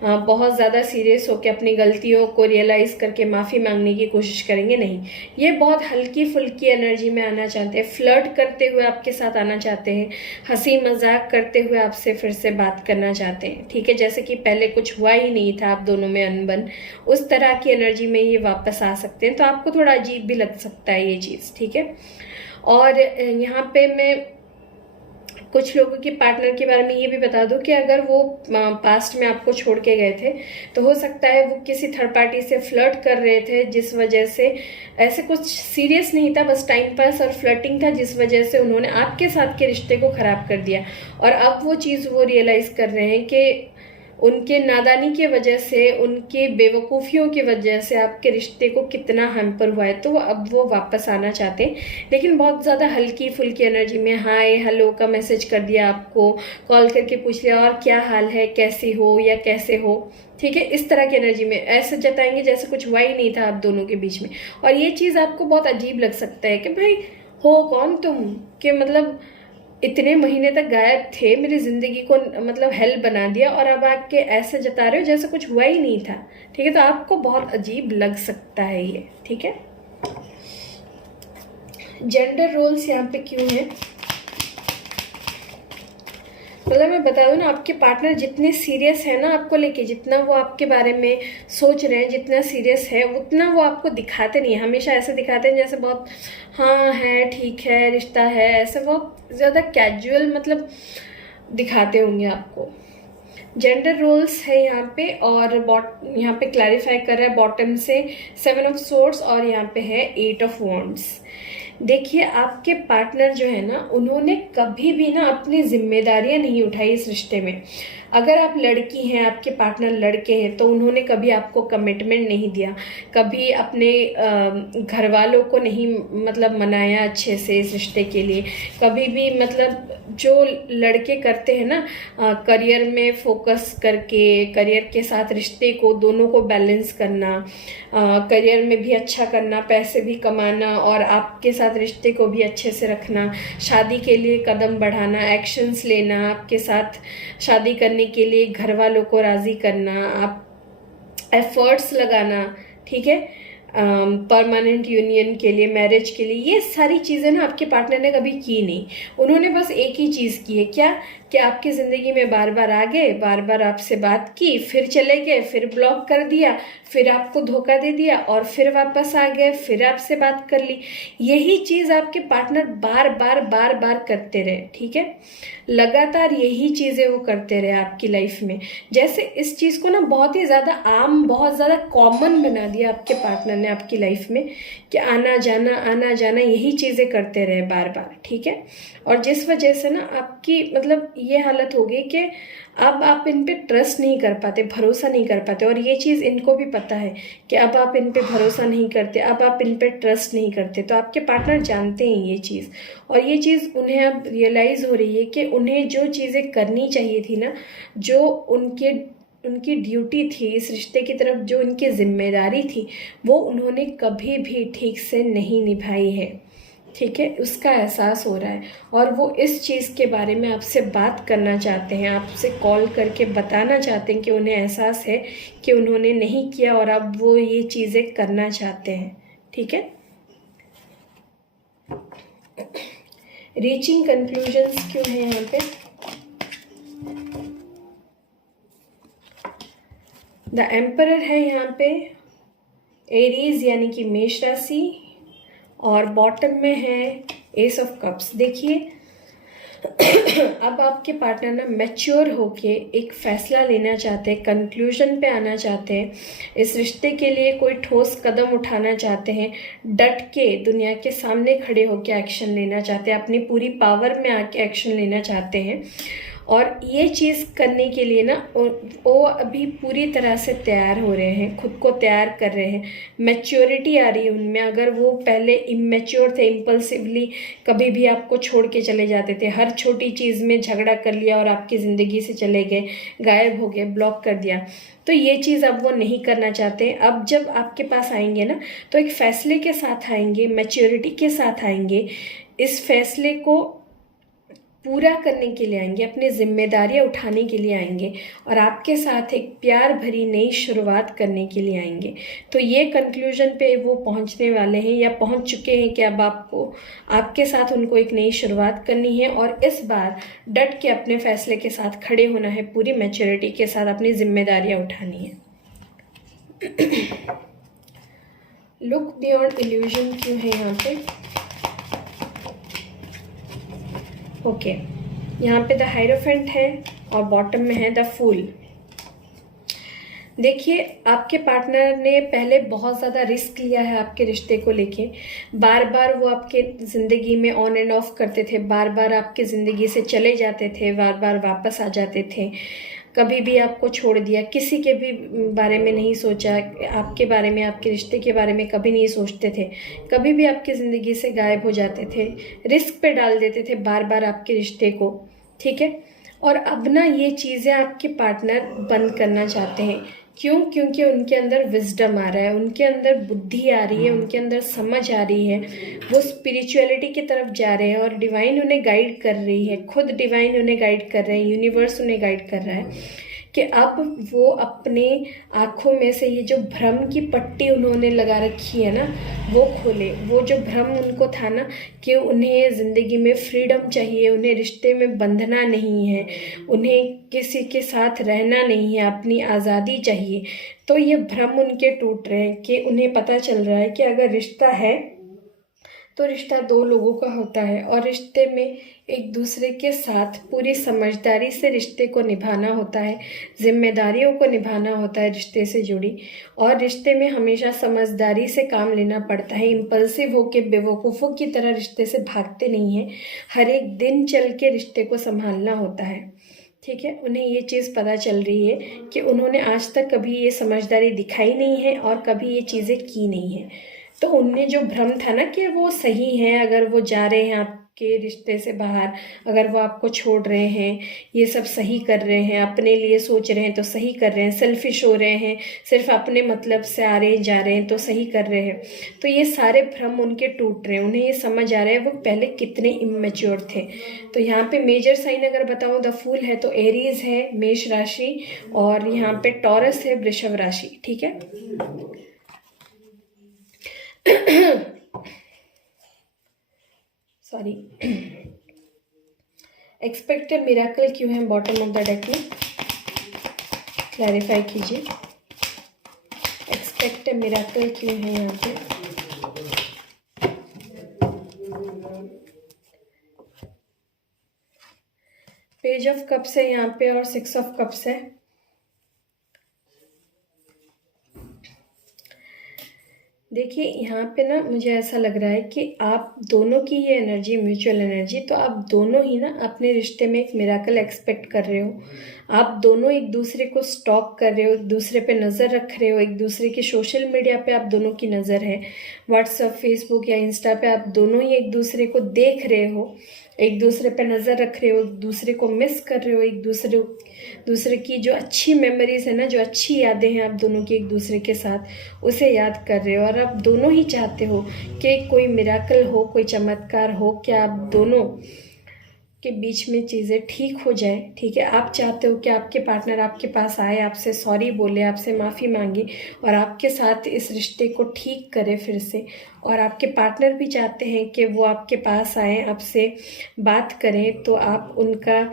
बहुत ज़्यादा सीरियस होके अपनी गलतियों को रियलाइज़ करके माफ़ी मांगने की कोशिश करेंगे, नहीं। ये बहुत हल्की फुल्की एनर्जी में आना चाहते हैं, फ्लर्ट करते हुए आपके साथ आना चाहते हैं, हंसी मजाक करते हुए आपसे फिर से बात करना चाहते हैं, ठीक है। जैसे कि पहले कुछ हुआ ही नहीं था आप दोनों में अनबन, उस तरह की एनर्जी में ये वापस आ सकते हैं। तो आपको थोड़ा अजीब भी लग सकता है ये चीज़, ठीक है। और यहाँ पे मैं कुछ लोगों के पार्टनर के बारे में ये भी बता दूं कि अगर वो पास्ट में आपको छोड़ के गए थे तो हो सकता है वो किसी थर्ड पार्टी से फ्लर्ट कर रहे थे, जिस वजह से, ऐसे कुछ सीरियस नहीं था, बस टाइम पास और फ्लर्टिंग था, जिस वजह से उन्होंने आपके साथ के रिश्ते को ख़राब कर दिया। और अब वो चीज़ वो रियलाइज़ कर रहे हैं कि उनके नादानी की वजह से, उनके बेवकूफ़ियों की वजह से आपके रिश्ते को कितना हैम्पर हुआ है। तो अब वो वापस आना चाहते हैं, लेकिन बहुत ज़्यादा हल्की फुल्की एनर्जी में, हाय हेलो का मैसेज कर दिया, आपको कॉल करके पूछ लिया और क्या हाल है, कैसी हो या कैसे हो, ठीक है। इस तरह की एनर्जी में ऐसे जताएंगे जैसे कुछ हुआ ही नहीं था आप दोनों के बीच में। और ये चीज़ आपको बहुत अजीब लग सकता है कि भाई हो कौन तुम, कि मतलब इतने महीने तक गायब थे, मेरी ज़िंदगी को मतलब हेल बना दिया, और अब आके ऐसे जता रहे हो जैसे कुछ हुआ ही नहीं था, ठीक है। तो आपको बहुत अजीब लग सकता है ये, ठीक है। जेंडर रोल्स यहाँ पे क्यों है, मतलब मैं बता दूं ना, आपके पार्टनर जितने सीरियस है ना आपको लेके, जितना वो आपके बारे में सोच रहे हैं, जितना सीरियस है, उतना वो आपको दिखाते नहीं है। हमेशा ऐसे दिखाते हैं जैसे बहुत हाँ है, ठीक है, रिश्ता है, ऐसे बहुत ज़्यादा कैजुअल मतलब दिखाते होंगे आपको। जेंडर रोल्स है यहाँ पे, और यहाँ पे क्लैरिफाई कर रहा है बॉटम से 7 ऑफ सोर्ड्स और यहाँ पे है 8 ऑफ वॉन्ड्स। देखिए, आपके पार्टनर जो है ना, उन्होंने कभी भी ना अपनी जिम्मेदारियां नहीं उठाई इस रिश्ते में। अगर आप लड़की हैं, आपके पार्टनर लड़के हैं, तो उन्होंने कभी आपको कमिटमेंट नहीं दिया, कभी अपने घर वालों को नहीं मतलब मनाया अच्छे से इस रिश्ते के लिए। कभी भी मतलब जो लड़के करते हैं ना, करियर में फोकस करके, करियर के साथ रिश्ते को दोनों को बैलेंस करना, करियर में भी अच्छा करना, पैसे भी कमाना और आपके साथ रिश्ते को भी अच्छे से रखना, शादी के लिए कदम बढ़ाना, एक्शंस लेना, आपके साथ शादी करने के लिए घर वालों को राज़ी करना, आप एफर्ट्स लगाना, ठीक है। परमानेंट यूनियन के लिए, मैरिज के लिए, ये सारी चीज़ें ना आपके पार्टनर ने कभी की नहीं। उन्होंने बस एक ही चीज़ की है, क्या कि आपकी ज़िंदगी में बार बार आ गए, बार बार आपसे बात की, फिर चले गए, फिर ब्लॉक कर दिया, फिर आपको धोखा दे दिया और फिर वापस आ गए, फिर आपसे बात कर ली। यही चीज़ आपके पार्टनर बार बार बार बार करते रहे, ठीक है, लगातार यही चीज़ें वो करते रहे आपकी लाइफ में। जैसे इस चीज़ को ना बहुत ही ज़्यादा आम, बहुत ज़्यादा कॉमन बना दिया आपके पार्टनर ने आपकी लाइफ में, कि आना जाना यही चीज़ें करते रहे बार बार, ठीक है। और जिस वजह से ना आपकी मतलब ये हालत हो गई कि अब आप इन पे ट्रस्ट नहीं कर पाते, भरोसा नहीं कर पाते। और ये चीज़ इनको भी पता है कि अब आप इन पे भरोसा नहीं करते, अब आप इन पे ट्रस्ट नहीं करते। तो आपके पार्टनर जानते हैं ये चीज़, और ये चीज़ उन्हें अब रियलाइज़ हो रही है कि उन्हें जो चीज़ें करनी चाहिए थी ना, जो उनकी ड्यूटी थी इस रिश्ते की तरफ, जो उनकी जिम्मेदारी थी, वो उन्होंने कभी भी ठीक से नहीं निभाई है, ठीक है। उसका एहसास हो रहा है और वो इस चीज़ के बारे में आपसे बात करना चाहते हैं, आपसे कॉल करके बताना चाहते हैं कि उन्हें एहसास है कि उन्होंने नहीं किया और अब वो ये चीज़ें करना चाहते हैं, ठीक है। रीचिंग कंक्लूजन्स क्यों है यहाँ पे? द एम्परर है यहाँ पे, एरीज यानी कि मेष राशि, और बॉटम में है एस ऑफ कप्स। देखिए अब आपके पार्टनर ना मैच्योर होके एक फैसला लेना चाहते हैं, कंक्लूजन पे आना चाहते हैं, इस रिश्ते के लिए कोई ठोस कदम उठाना चाहते हैं, डट के दुनिया के सामने खड़े होके एक्शन लेना चाहते हैं, अपनी पूरी पावर में आके एक्शन लेना चाहते हैं। और ये चीज़ करने के लिए ना वो अभी पूरी तरह से तैयार हो रहे हैं, खुद को तैयार कर रहे हैं, मैच्योरिटी आ रही है उनमें। अगर वो पहले इमेच्योर थे, इम्पल्सिवली कभी भी आपको छोड़ के चले जाते थे, हर छोटी चीज़ में झगड़ा कर लिया और आपकी ज़िंदगी से चले गए, गायब हो गए, ब्लॉक कर दिया, तो ये चीज़ अब वो नहीं करना चाहते। अब जब आपके पास आएंगे ना, तो एक फैसले के साथ आएंगे, मैच्योरिटी के साथ आएंगे, इस फैसले को पूरा करने के लिए आएंगे, अपनी जिम्मेदारियां उठाने के लिए आएंगे और आपके साथ एक प्यार भरी नई शुरुआत करने के लिए आएंगे। तो ये कंक्लूजन पे वो पहुंचने वाले हैं या पहुंच चुके हैं कि अब आपके साथ उनको एक नई शुरुआत करनी है और इस बार डट के अपने फैसले के साथ खड़े होना है, पूरी मैच्योरिटी के साथ अपनी जिम्मेदारियां उठानी है। लुक बियॉन्ड इल्यूजन क्यों है यहाँ पे? ओके, यहाँ पे द हायरोफेंट है और बॉटम में है द फूल। देखिए आपके पार्टनर ने पहले बहुत ज़्यादा रिस्क लिया है आपके रिश्ते को लेके, बार बार वो आपके ज़िंदगी में ऑन एंड ऑफ करते थे, बार बार आपकी ज़िंदगी से चले जाते थे, बार बार वापस आ जाते थे, कभी भी आपको छोड़ दिया, किसी के भी बारे में नहीं सोचा, आपके बारे में, आपके रिश्ते के बारे में कभी नहीं सोचते थे, कभी भी आपकी ज़िंदगी से गायब हो जाते थे, रिस्क पे डाल देते थे बार बार आपके रिश्ते को, ठीक है। और अब ना ये चीज़ें आपके पार्टनर बंद करना चाहते हैं। क्यों? क्योंकि उनके अंदर विजडम आ रहा है, उनके अंदर बुद्धि आ रही है, उनके अंदर समझ आ रही है, वो स्पिरिचुअलिटी की तरफ जा रहे हैं और डिवाइन उन्हें गाइड कर रही है, खुद डिवाइन उन्हें गाइड कर रहे हैं, यूनिवर्स उन्हें गाइड कर रहा है कि अब वो अपने आँखों में से ये जो भ्रम की पट्टी उन्होंने लगा रखी है ना, वो खोले। वो जो भ्रम उनको था ना कि उन्हें ज़िंदगी में फ्रीडम चाहिए, उन्हें रिश्ते में बंधना नहीं है, उन्हें किसी के साथ रहना नहीं है, अपनी आज़ादी चाहिए, तो ये भ्रम उनके टूट रहे हैं कि उन्हें पता चल रहा है कि अगर रिश्ता है तो रिश्ता दो लोगों का होता है और रिश्ते में एक दूसरे के साथ पूरी समझदारी से रिश्ते को निभाना होता है, जिम्मेदारियों को निभाना होता है रिश्ते से जुड़ी, और रिश्ते में हमेशा समझदारी से काम लेना पड़ता है। इम्पल्सिव होकर बेवकूफ़ों की तरह रिश्ते से भागते नहीं हैं, हर एक दिन चल के रिश्ते को संभालना होता है, ठीक है। उन्हें ये चीज़ पता चल रही है कि उन्होंने आज तक कभी ये समझदारी दिखाई नहीं है और कभी ये चीज़ें की नहीं है। तो उनमें जो भ्रम था ना कि वो सही है, अगर वो जा रहे हैं आपके रिश्ते से बाहर, अगर वो आपको छोड़ रहे हैं, ये सब सही कर रहे हैं, अपने लिए सोच रहे हैं तो सही कर रहे हैं, सेल्फिश हो रहे हैं, सिर्फ अपने मतलब से आ रहे हैं जा रहे हैं तो सही कर रहे हैं, तो ये सारे भ्रम उनके टूट रहे हैं। उन्हें ये समझ आ रहा है वो पहले कितने इमेच्योर थे। तो यहाँ पे मेजर साइन अगर बताऊँ, द फूल है तो एरीज है मेष राशि, और यहाँ पे टॉरस है वृषभ राशि, ठीक है। सॉरी, एक्सपेक्टेड मिराकल क्यों है बॉटम ऑफ द डेक में, क्लैरिफाई कीजिए। एक्सपेक्टेड मिराकल क्यों है यहाँ पे? पेज ऑफ कप्स है यहाँ पे और 6 ऑफ कप्स है। देखिए यहाँ पे ना मुझे ऐसा लग रहा है कि आप दोनों की ये एनर्जी, म्यूचुअल एनर्जी, तो आप दोनों ही ना अपने रिश्ते में एक मिराकल एक्सपेक्ट कर रहे हो। आप दोनों एक दूसरे को स्टॉक कर रहे हो, एक दूसरे पे नज़र रख रहे हो, एक दूसरे के सोशल मीडिया पे आप दोनों की नज़र है, व्हाट्सएप, फेसबुक या इंस्टा पे आप दोनों ही एक दूसरे को देख रहे हो, एक दूसरे पे नज़र रख रहे हो, एक दूसरे को मिस कर रहे हो, एक दूसरे की जो अच्छी मेमोरीज है ना, जो अच्छी यादें हैं आप दोनों की एक दूसरे के साथ, उसे याद कर रहे हो। और आप दोनों ही चाहते हो कि कोई मिराकल हो, कोई चमत्कार हो, कि आप दोनों के बीच में चीज़ें ठीक हो जाए। ठीक है, आप चाहते हो कि आपके पार्टनर आपके पास आए, आपसे सॉरी बोले, आपसे माफ़ी मांगे और आपके साथ इस रिश्ते को ठीक करे फिर से। और आपके पार्टनर भी चाहते हैं कि वो आपके पास आए, आपसे बात करें, तो आप उनका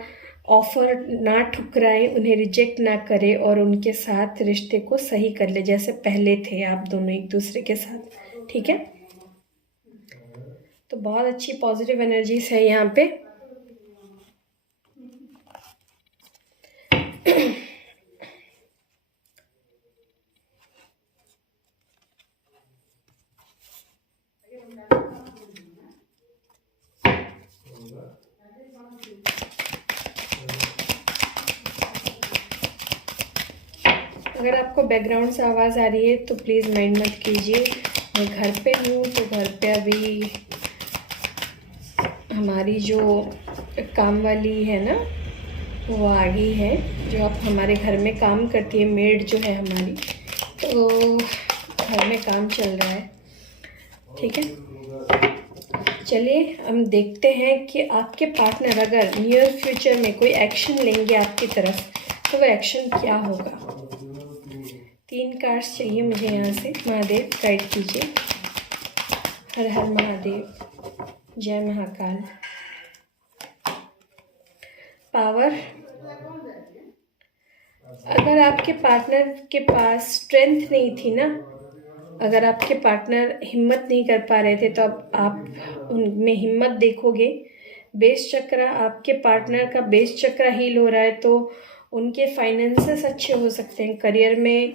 ऑफ़र ना ठुकराएं, उन्हें रिजेक्ट ना करें और उनके साथ रिश्ते को सही कर ले जैसे पहले थे आप दोनों एक दूसरे के साथ। ठीक है, तो बहुत अच्छी पॉजिटिव एनर्जीज है यहाँ पे। अगर आपको बैकग्राउंड से आवाज़ आ रही है तो प्लीज़ माइंड मत कीजिए। मैं घर पे हूँ, तो घर पे अभी हमारी जो काम वाली है ना, वो आ गई है, जो आप हमारे घर में काम करती है, मेड जो है हमारी, तो घर में काम चल रहा है। ठीक है, चलिए हम देखते हैं कि आपके पार्टनर अगर नियर फ्यूचर में कोई एक्शन लेंगे आपकी तरफ, तो वो एक्शन क्या होगा। 3 कार्ड्स चाहिए मुझे यहाँ से। महादेव गाइड कीजिए। हर हर महादेव, जय महाकाल। पावर, अगर आपके पार्टनर के पास स्ट्रेंथ नहीं थी ना, अगर आपके पार्टनर हिम्मत नहीं कर पा रहे थे, तो अब आप उनमें हिम्मत देखोगे। बेस चक्र, आपके पार्टनर का बेस चक्र हील हो रहा है, तो उनके फाइनेंसेस अच्छे हो सकते हैं, करियर में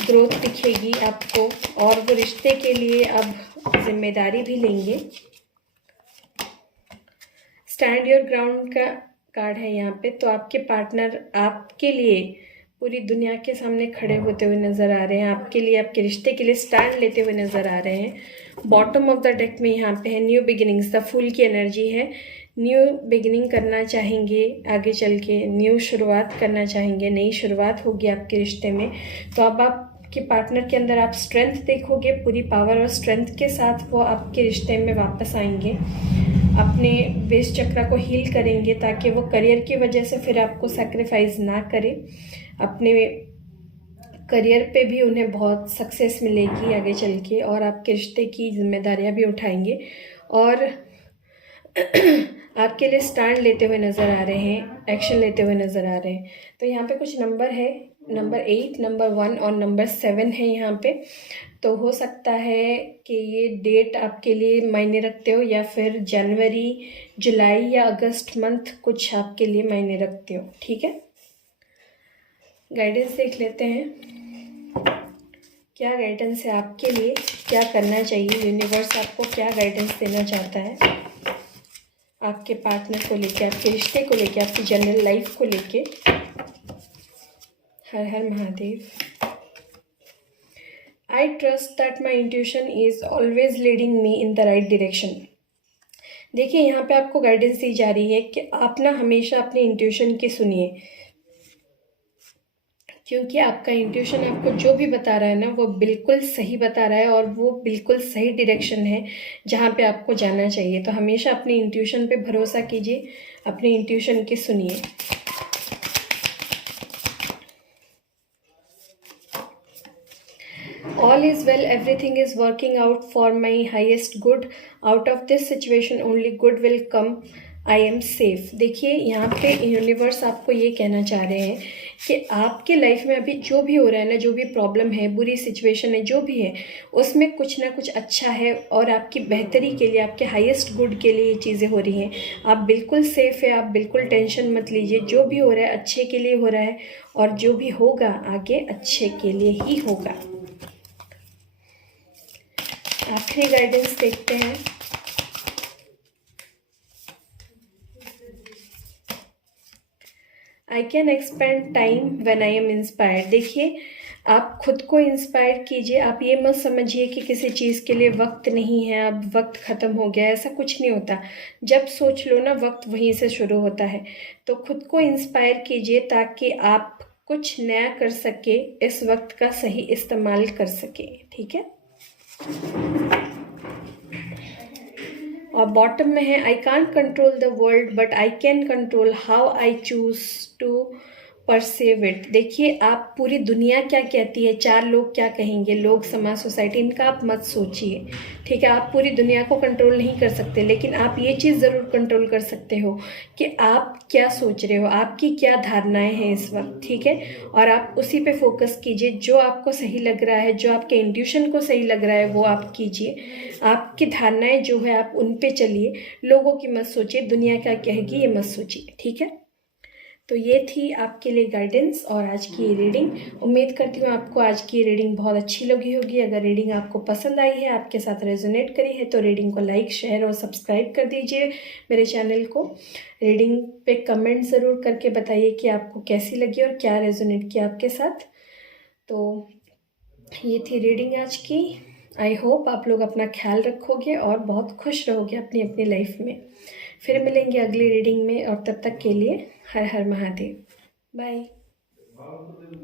ग्रोथ दिखेगी आपको, और वो रिश्ते के लिए अब जिम्मेदारी भी लेंगे। स्टैंड योर ग्राउंड का कार्ड है यहाँ पे, तो आपके पार्टनर आपके लिए पूरी दुनिया के सामने खड़े होते हुए नज़र आ रहे हैं, आपके लिए, आपके रिश्ते के लिए स्टैंड लेते हुए नज़र आ रहे हैं। बॉटम ऑफ द डेक में यहाँ पे है न्यू बिगिनिंग्स, द फूल की एनर्जी है। न्यू बिगिनिंग करना चाहेंगे, आगे चल के न्यू शुरुआत करना चाहेंगे, नई शुरुआत होगी आपके रिश्ते में। तो अब आपके पार्टनर के अंदर आप स्ट्रेंथ देखोगे, पूरी पावर और स्ट्रेंथ के साथ वो आपके रिश्ते में वापस आएंगे, अपने बेस चक्र को हील करेंगे, ताकि वो करियर की वजह से फिर आपको सैक्रिफाइस ना करे। अपने करियर पे भी उन्हें बहुत सक्सेस मिलेगी आगे चल के, और आपके रिश्ते की जिम्मेदारियां भी उठाएंगे और आपके लिए स्टैंड लेते हुए नज़र आ रहे हैं, एक्शन लेते हुए नज़र आ रहे हैं। तो यहाँ पे कुछ नंबर है, नंबर 8, नंबर 1 और नंबर 7 है यहाँ पे। तो हो सकता है कि ये डेट आपके लिए मायने रखते हो, या फिर जनवरी, जुलाई या अगस्त मंथ कुछ आपके लिए मायने रखते हो। ठीक है, गाइडेंस देख लेते हैं, क्या गाइडेंस है आपके लिए, क्या करना चाहिए, यूनिवर्स आपको क्या गाइडेंस देना चाहता है आपके पार्टनर को लेके, आपके रिश्ते को लेके, आपकी जनरल लाइफ को लेके। हर हर Mahadev. I trust that my intuition is always leading me in the right direction. देखिए यहाँ पे आपको गाइडेंस दी जा रही है कि आप ना हमेशा अपने इंट्यूशन की सुनिए, क्योंकि आपका इंट्यूशन आपको जो भी बता रहा है ना, वो बिल्कुल सही बता रहा है और वो बिल्कुल सही डायरेक्शन है जहाँ पे आपको जाना चाहिए। तो हमेशा अपने इंट्यूशन पे भरोसा कीजिए, अपने इंट्यूशन की सुनिए। All is well, everything is working out for my highest good. Out of this situation only good will come. I am safe. देखिए यहाँ पे यूनिवर्स आपको ये कहना चाह रहे हैं कि आपके लाइफ में अभी जो भी हो रहा है ना, जो भी प्रॉब्लम है, बुरी सिचुएशन है, जो भी है, उसमें कुछ ना कुछ अच्छा है और आपकी बेहतरी के लिए, आपके हाईएस्ट गुड के लिए ये चीज़ें हो रही हैं. आप बिल्कुल सेफ है, आप बिल्कुल टेंशन मत लीजिए. जो भी हो रहा है अच्छे के लिए हो रहा है और जो भी होगा आगे अच्छे के लिए ही होगा. आखिरी गाइडेंस देखते हैं. I can expand time when I am inspired. देखिए आप खुद को इंस्पायर कीजिए. आप ये मत समझिए कि किसी चीज़ के लिए वक्त नहीं है, अब वक्त ख़त्म हो गया. ऐसा कुछ नहीं होता. जब सोच लो ना, वक्त वहीं से शुरू होता है. तो खुद को इंस्पायर कीजिए ताकि आप कुछ नया कर सके, इस वक्त का सही इस्तेमाल कर सके. ठीक है. और बॉटम में है, I can't control the world but I can control how I choose to perceive it. देखिए आप पूरी दुनिया क्या कहती है, चार लोग क्या कहेंगे, लोग, समाज, सोसाइटी, इनका आप मत सोचिए. ठीक है. आप पूरी दुनिया को कंट्रोल नहीं कर सकते, लेकिन आप ये चीज़ ज़रूर कंट्रोल कर सकते हो कि आप क्या सोच रहे हो, आपकी क्या धारणाएं हैं इस वक्त. ठीक है. और आप उसी पे फोकस कीजिए. जो आपको सही लग रहा है, जो आपके इंट्यूशन को सही लग रहा है, वो आप कीजिए. आपकी धारणाएं जो है आप उन पे चलिए. लोगों की मत सोचिए, दुनिया क्या कहेगी ये मत सोचिए. ठीक है. तो ये थी आपके लिए गाइडेंस और आज की रीडिंग. उम्मीद करती हूँ आपको आज की रीडिंग बहुत अच्छी लगी होगी. अगर रीडिंग आपको पसंद आई है, आपके साथ रेजोनेट करी है, तो रीडिंग को लाइक, शेयर और सब्सक्राइब कर दीजिए मेरे चैनल को. रीडिंग पे कमेंट ज़रूर करके बताइए कि आपको कैसी लगी और क्या रेजोनेट किया आपके साथ. तो ये थी रीडिंग आज की. आई होप आप लोग अपना ख्याल रखोगे और बहुत खुश रहोगे अपनी अपनी लाइफ में. फिर मिलेंगे अगली रीडिंग में और तब तक के लिए हर हर महादेव. बाय.